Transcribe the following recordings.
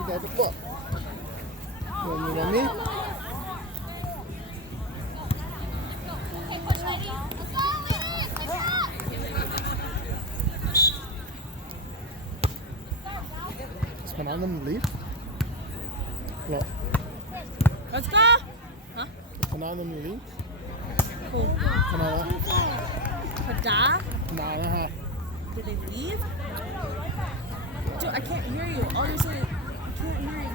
You got the ball. You want me? Is Fernando leave? No. Let's go. Huh? Is Fernando leave? Who? Fernando. Pada? Nah. Did they leave? Dude, I can't hear you. All you're saying, I can't hear you.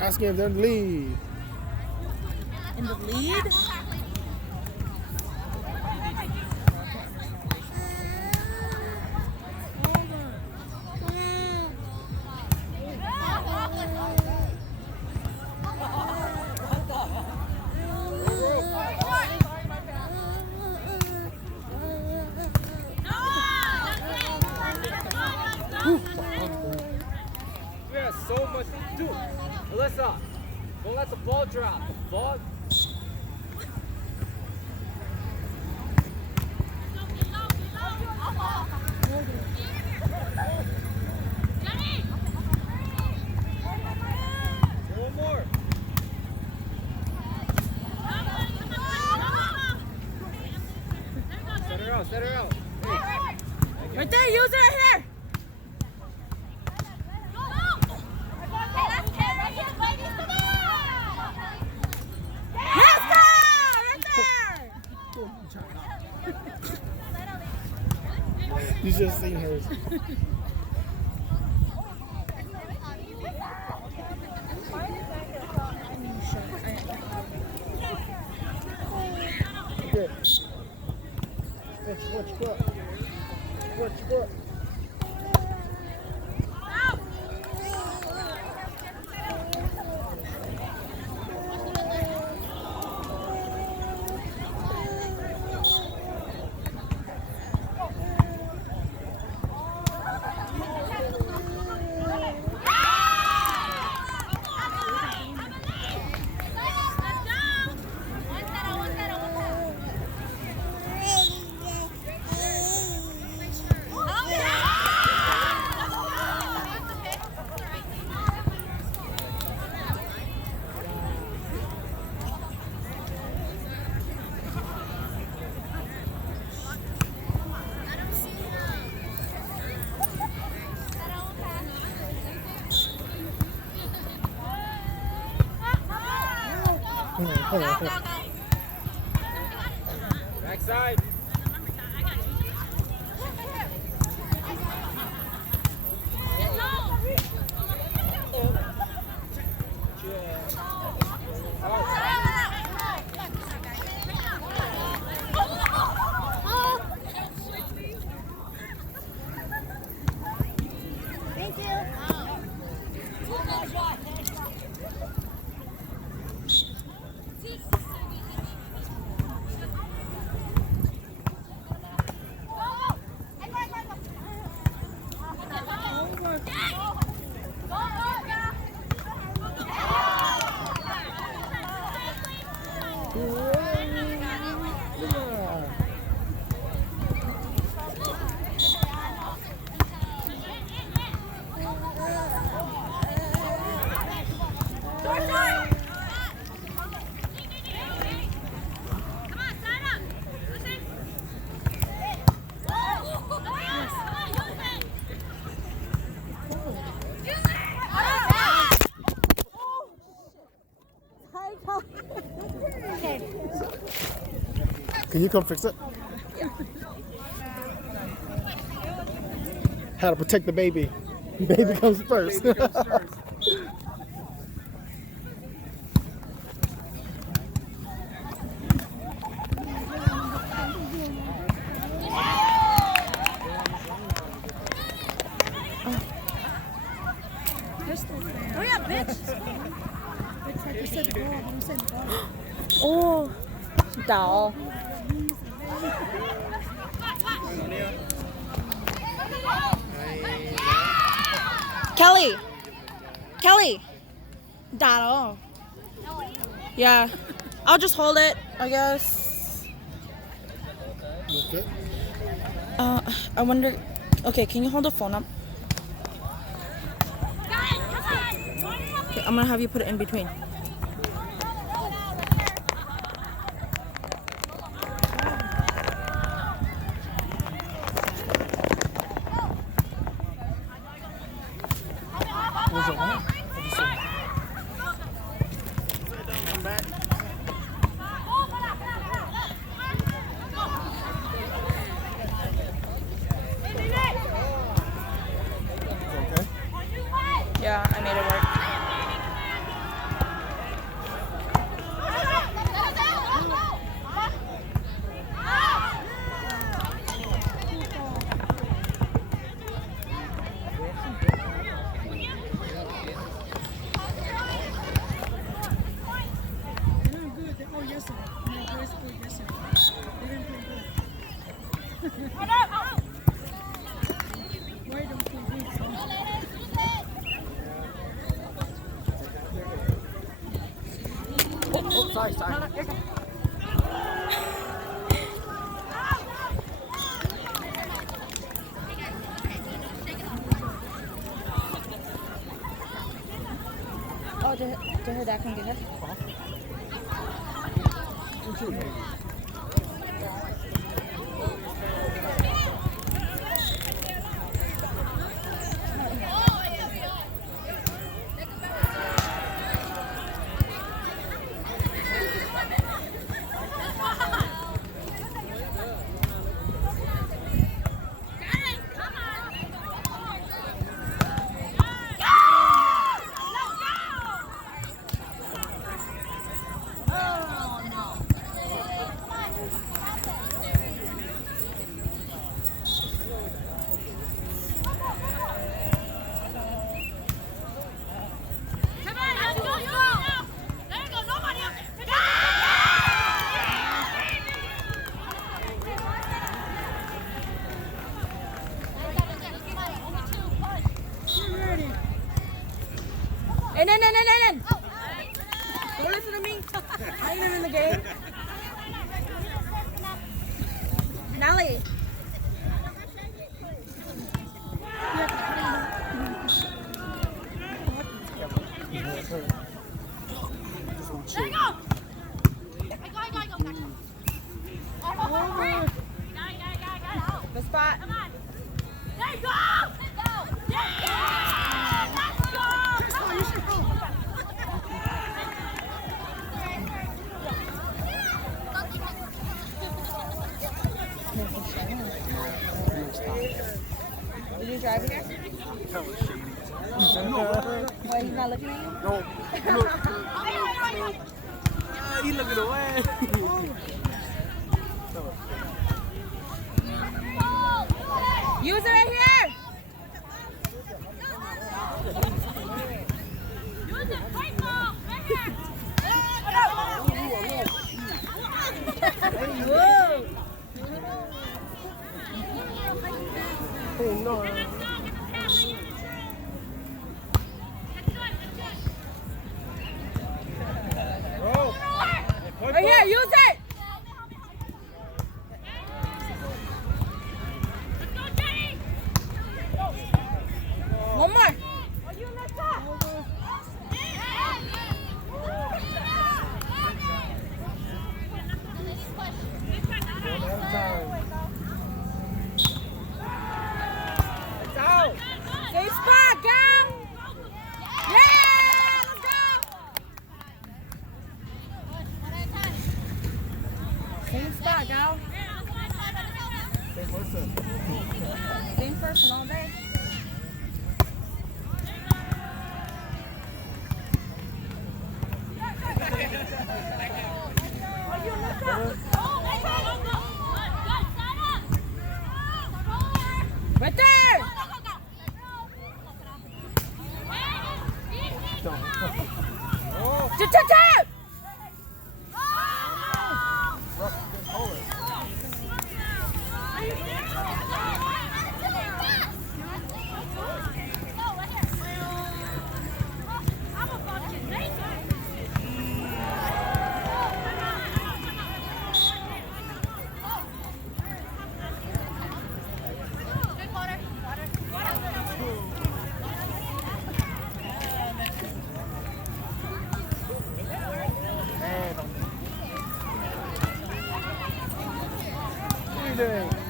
Asking if they're in the lead. In the lead? We have so much to do. Alyssa, don't let the ball drop. Ball. One more. Set her out, set her out. Hey. Right there, use it right here. Yes, go! Right there. You just seen hers. Good. What you got? What you got? Backside. Thank you. Can you come fix it? How to protect the baby. Baby comes first. Hurry up, bitch. 오, 진짜. Kelly, Kelly, Dado. Yeah, I'll just hold it, I guess. Okay. I wonder. Okay, can you hold the phone up? I'm gonna have you put it in between. Was it on? Okay. Yeah, I made it work. Oh, sorry. Oh, did her dad come get her? In. Don't listen to me. I ain't even in the game. Nelly. The spot. There you go! Did you drive here? Why, he's not looking at you? No. Look. He looking away. Use it right here! Use it! Right ball! Right here! Whoa! Oh, no. Let's go! Get the pass! That's good! Right here, use it! Let's go, Jenny! One more. Are you in that top? Same spot, go! Yeah! Let's go! Same spot, go. Same person all day. Right there! Tap! DJ.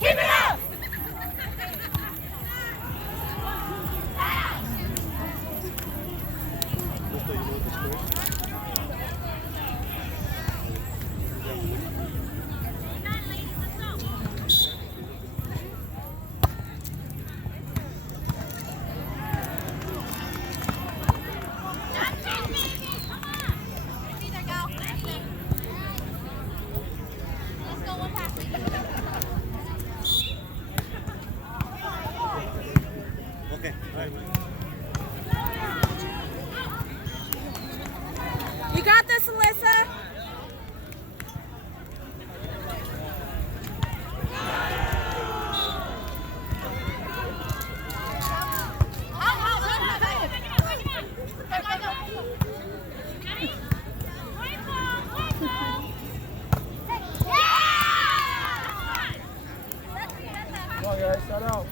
Keep it up! Okay. All right. You got this, Alyssa. Come on, guys, shut out.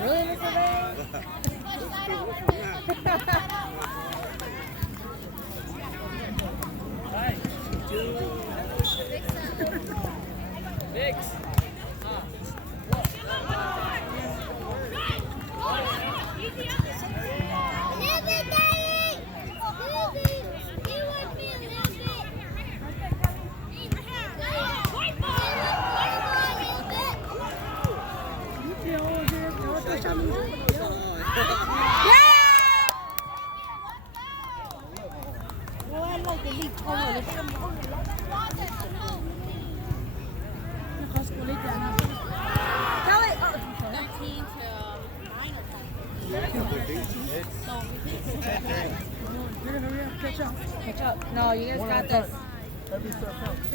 Really, Mr. Van? Biggs. Kelly, 13 to 9 catch up. No, you guys got this. Every step counts.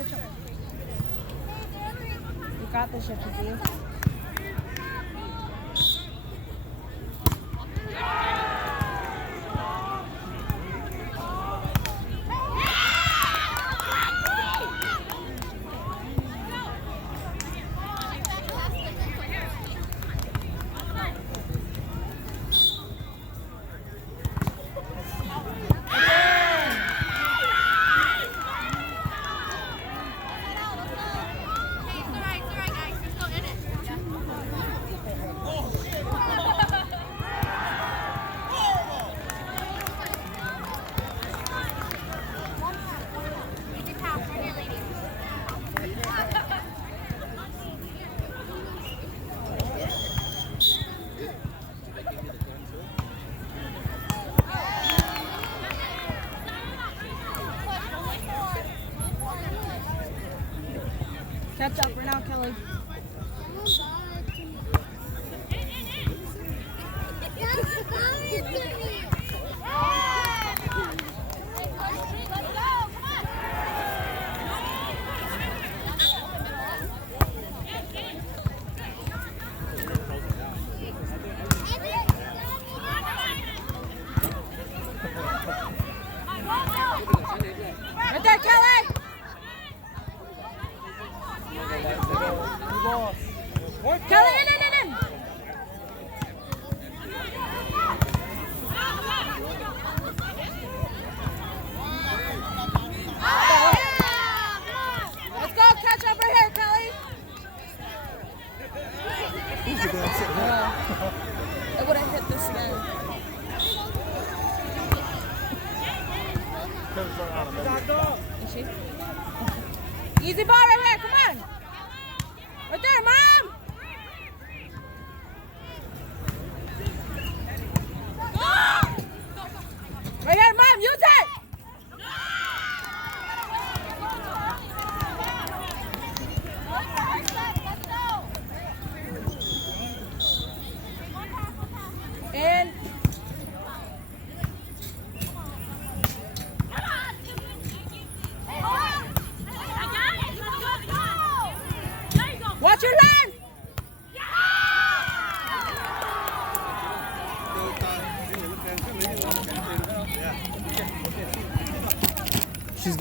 You got this, Shifty. Catch up right now, Kelly. Right there, Kelly. Ball. Kelly, in. Let's go, catch up right here, Kelly. I would have hit this again. Kevin's running out of minutes. Is she? Easy ball right here, come on. Right there, Mom.